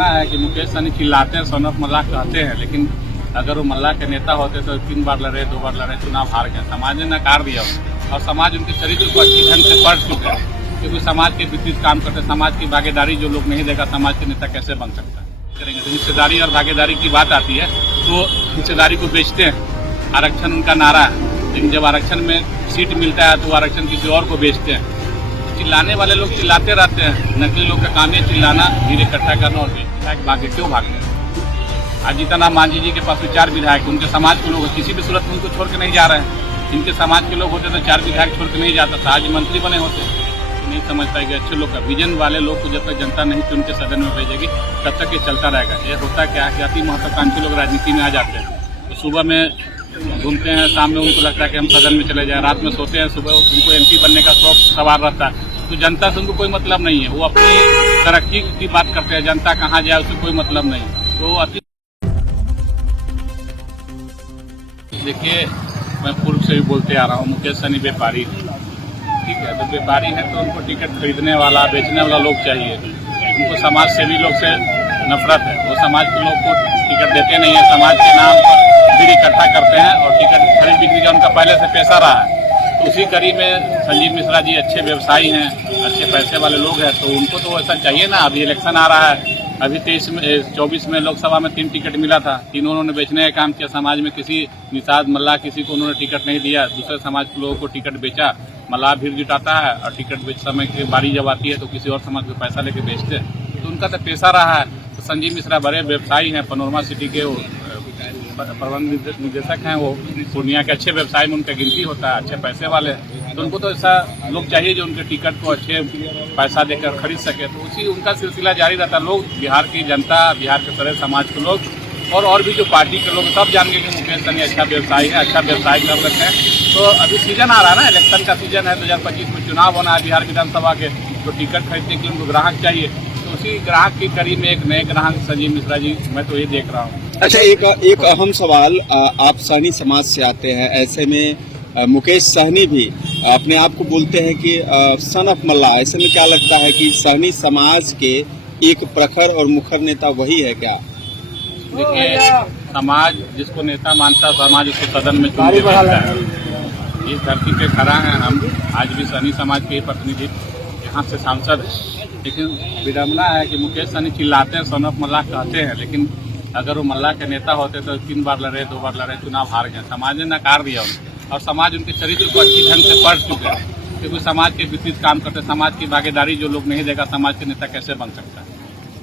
विडम्बना है कि मुकेश सहनी चिल्लाते हैं, सन ऑफ मल्लाह कहते हैं, लेकिन अगर वो मल्लाह के नेता होते तो 3 बार लड़े, 2 बार लड़े, चुनाव हार गए। समाज ने नकार दिया और समाज उनके चरित्र को अच्छी ढंग से पढ़ चुका है, क्योंकि समाज के विपरीत काम करते, समाज की भागीदारी जो लोग नहीं देगा, समाज के नेता कैसे बन सकता है। करेंगे तो हिस्सेदारी और भागीदारी की बात आती है तो हिस्सेदारी को बेचते हैं। आरक्षण उनका नारा है, लेकिन जब आरक्षण में सीट मिलता है तो आरक्षण किसी और को बेचते हैं। चिल्लाने वाले लोग चिल्लाते रहते हैं, नकली लोग का काम है चिल्लाना, भीड़ इकट्ठा करना और बेचना। भागे क्यों भाग रहे? आज जीतनराम मांझी जी के पास 4 विधायक, उनके समाज के लोग किसी भी सूरत में उनको छोड़ के नहीं जा रहे हैं। इनके समाज के लोग होते तो 4 विधायक छोड़ के नहीं जाता था, आज मंत्री बने होते। नहीं समझ पाएंगे अच्छे लोग का विजन वाले लोग को जब तक जनता नहीं चुन के सदन में भेजेगी तब तक ये चलता रहेगा। ये होता क्या है कि अति महत्वाकांक्षी लोग राजनीति में आ जाते हैं, तो सुबह में घूमते हैं, शाम में उनको लगता है कि हम सदन में चले जाएं, रात में सोते हैं, सुबह उनको एमपी बनने का शौक सवार रहता है। तो जनता से उनको कोई मतलब नहीं है, वो अपनी तरक्की की बात करते हैं, जनता कहाँ जाए उससे कोई मतलब नहीं। तो अति देखिए, मैं पूर्व से भी बोलते आ रहा हूँ, मुकेश सहनी व्यापारी, ठीक है, तो व्यापारी है तो उनको टिकट खरीदने वाला, बेचने वाला लोग चाहिए। उनको समाज सेवी लोग से नफरत है, वो समाज के लोग को टिकट देते नहीं है, समाज के नाम पर भीड़ इकट्ठा करते हैं और टिकट खरीद बिक्री का उनका पहले से पेशा रहा है। तो उसी कड़ी में संजीव मिश्रा जी अच्छे व्यवसायी हैं, अच्छे पैसे वाले लोग हैं, तो उनको तो ऐसा चाहिए ना। अभी इलेक्शन आ रहा है, अभी 24 में लोकसभा में 3 टिकट मिला था, तीनों उन्होंने बेचने का काम किया। समाज में किसी निषाद मल्लाह किसी को उन्होंने टिकट नहीं दिया, दूसरे समाज के लोगों को टिकट बेचा। मल्लाह भीड़ जुटाता है और टिकट बेच समय की बारी जब आती है तो किसी और समाज को पैसा लेके बेचते हैं, तो उनका तो पेशा रहा है। तो संजीव मिश्रा बड़े व्यवसायी हैं, पैनोरमा सिटी के वो प्रबंध निदेशक हैं, वो पूर्णिया के अच्छे व्यवसाय में उनका गिनती होता है, अच्छे पैसे वाले हैं। तो उनको तो ऐसा लोग चाहिए जो उनके टिकट को अच्छे पैसा देकर खरीद सके, तो उसी उनका सिलसिला जारी रहता है। लोग, बिहार की जनता, बिहार के सारे समाज के लोग और भी जो पार्टी के लोग सब जान गए कि मुकेश सहनी अच्छा व्यवसायी है, अच्छा व्यवसाय कर रखे हैं। तो अभी सीजन आ रहा है ना, इलेक्शन का सीजन है, 2025 में चुनाव होना है बिहार विधानसभा के, तो टिकट खरीदने के लिए उनको ग्राहक चाहिए। तो उसी ग्राहक की कड़ी में एक नए ग्राहक संजीव मिश्रा जी, मैं तो ये देख रहा हूँ। अच्छा, एक अहम सवाल, आप सहनी समाज से आते हैं, ऐसे में मुकेश सहनी भी अपने आप को बोलते हैं कि सन ऑफ मल्लाह, ऐसे में क्या लगता है कि सहनी समाज के एक प्रखर और मुखर नेता वही है क्या? देखिए, समाज जिसको नेता मानता है, समाज उसको सदन में चुन के भेजता है। इस धरती पे खड़ा है, हम आज भी सहनी समाज के प्रतिनिधि यहाँ से सांसद हैं, लेकिन विडम्बना है कि मुकेश सहनी चिल्लाते हैं, सन ऑफ मल्लाह कहते हैं, लेकिन अगर वो मल्लाह के नेता होते तो 3 बार लड़े, 2 बार लड़े, चुनाव हार गए। समाज ने नकार दिया उनको और समाज उनके चरित्र को अच्छी ढंग से पढ़ चुका है, क्योंकि समाज के विपरीत काम करते, समाज की भागीदारी जो लोग नहीं देगा, समाज के नेता कैसे बन सकता है।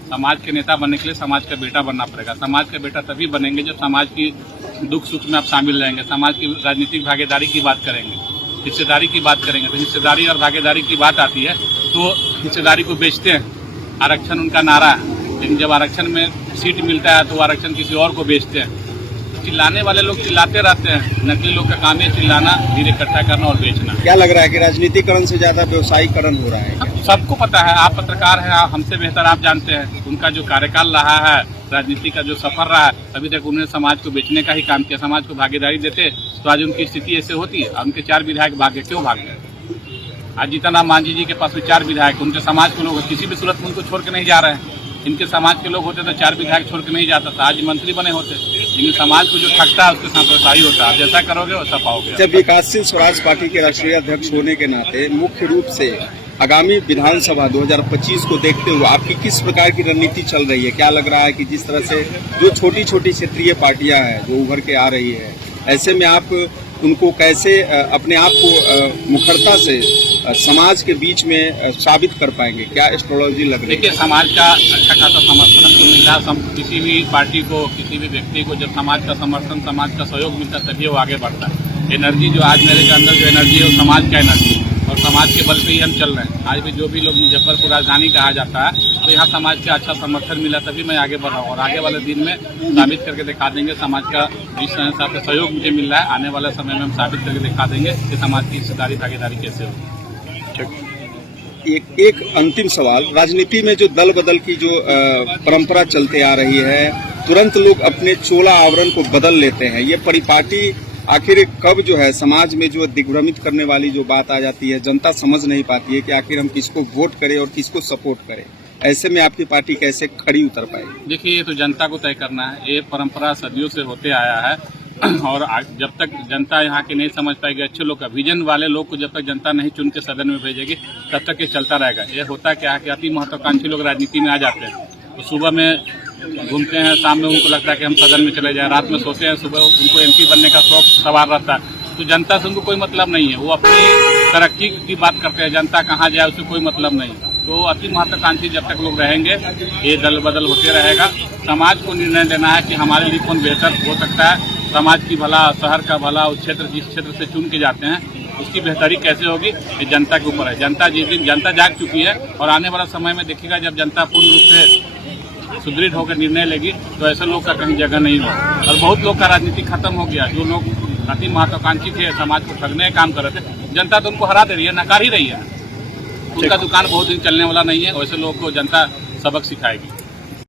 समाज के नेता बनने के लिए समाज का बेटा बनना पड़ेगा। समाज के बेटा तभी बनेंगे जब समाज की दुख सुख में आप शामिल रहेंगे, समाज की राजनीतिक भागीदारी की बात करेंगे, हिस्सेदारी की बात करेंगे। तो हिस्सेदारी और भागीदारी की बात आती है तो हिस्सेदारी को बेचते हैं। आरक्षण उनका नारा है, लेकिन जब आरक्षण में सीट मिलता है तो आरक्षण किसी और को बेचते हैं। चिल्लाने वाले लोग चिल्लाते रहते हैं, नकली लोग का काम है चिल्लाना, भीड़ इकट्ठा करना और बेचना। क्या लग रहा है कि राजनीतिकरण से ज्यादा व्यवसायीकरण हो रहा है? सबको पता है, आप पत्रकार हैं, हमसे बेहतर आप जानते हैं उनका जो कार्यकाल रहा है, राजनीति का जो सफर रहा है, अभी तक उन्होंने समाज को बेचने का ही काम किया। समाज को भागीदारी देते तो आज उनकी स्थिति ऐसे होती है। उनके 4 विधायक भागे क्यों भाग गए? आज जीतनराम मांझी जी के पास 4 विधायक, उनके समाज के लोग किसी भी सूरत में उनको छोड़ के नहीं जा रहे हैं। इनके समाज के लोग होते तो 4 विधायक छोड़ के नहीं जाता था, आज मंत्री बने होते। लेकिन समाज को जो ठगता है उसके साथ व्यवसायी होता है, जैसा करोगे वैसा पाओगे। जब विकासशील स्वराज पार्टी के राष्ट्रीय अध्यक्ष होने के नाते मुख्य रूप से आगामी विधानसभा 2025 को देखते हुए आपकी किस प्रकार की रणनीति चल रही है? क्या लग रहा है कि जिस तरह से जो छोटी छोटी क्षेत्रीय पार्टियां हैं जो उभर के आ रही है, ऐसे में आप उनको कैसे अपने आप को मुखरता से समाज के बीच में साबित कर पाएंगे? क्या एस्ट्रोलॉजी लग रही है? देखिए, समाज का अच्छा खासा समर्थन हमको मिल रहा है। किसी भी पार्टी को, किसी भी व्यक्ति को जब समाज का समर्थन, समाज का सहयोग मिलता है तभी वो आगे बढ़ता है। एनर्जी जो आज मेरे अंदर जो एनर्जी है वो समाज का एनर्जी, और समाज के बल पे ही हम चल रहे हैं। आज भी जो भी लोग मुजफ्फरपुर राजधानी कहा जाता है, तो यहाँ समाज का अच्छा समर्थन मिला तभी मैं आगे बढ़ रहा हूँ, और आगे वाले दिन में साबित करके दिखा देंगे। समाज का जिस साथ सहयोग मुझे मिल रहा है, आने वाले समय में हम साबित करके दिखा देंगे कि समाज की हिस्सेदारी भागीदारी कैसे होगी। एक अंतिम सवाल, राजनीति में जो दल बदल की जो परंपरा चलते आ रही है, तुरंत लोग अपने चोला आवरण को बदल लेते हैं, ये परिपाटी आखिर कब जो है समाज में जो दिग्भ्रमित करने वाली जो बात आ जाती है, जनता समझ नहीं पाती है कि आखिर हम किसको वोट करें और किसको सपोर्ट करें। ऐसे में आपकी पार्टी कैसे खड़ी उतर पाएगी? देखिए, ये तो जनता को तय करना है। ये परंपरा सदियों से होते आया है और जब तक जनता यहाँ की नहीं समझ पाएगी, अच्छे लोग का विजन वाले लोग को जब तक जनता नहीं चुन के सदन में भेजेगी, तब तक ये चलता रहेगा। ये होता क्या है कि अति महत्वाकांक्षी लोग राजनीति में आ जाते हैं, तो सुबह में घूमते हैं, शाम में उनको लगता है कि हम सदन में चले जाएं, रात में सोते हैं, सुबह उनको एमपी बनने का शौक सवार रहता है। तो जनता से उनको कोई मतलब नहीं है, वो अपनी तरक्की की बात करते हैं, जनता कहाँ जाए उससे कोई मतलब नहीं। तो अति महत्वाकांक्षी जब तक लोग रहेंगे, ये दल बदल होते रहेगा। समाज को निर्णय लेना है कि हमारे लिए कौन बेहतर हो सकता है, समाज की भला, शहर का भला, उस क्षेत्र जिस क्षेत्र से चुन के जाते हैं उसकी बेहतरी कैसे होगी, ये जनता के ऊपर है। जनता जिस दिन जनता जाग चुकी है और आने वाला समय में देखिएगा जब जनता पूर्ण रूप से सुदृढ़ होकर निर्णय लेगी, तो ऐसे लोग का कहीं जगह नहीं होगा। और बहुत लोग का राजनीति खत्म हो गया, जो लोग अति महत्वाकांक्षी थे, समाज को ठगने का काम कर रहे थे, जनता तो उनको हरा दे रही है, नकार ही रही है। उनका दुकान बहुत दिन चलने वाला नहीं है, वैसे लोगों को जनता सबक सिखाएगी।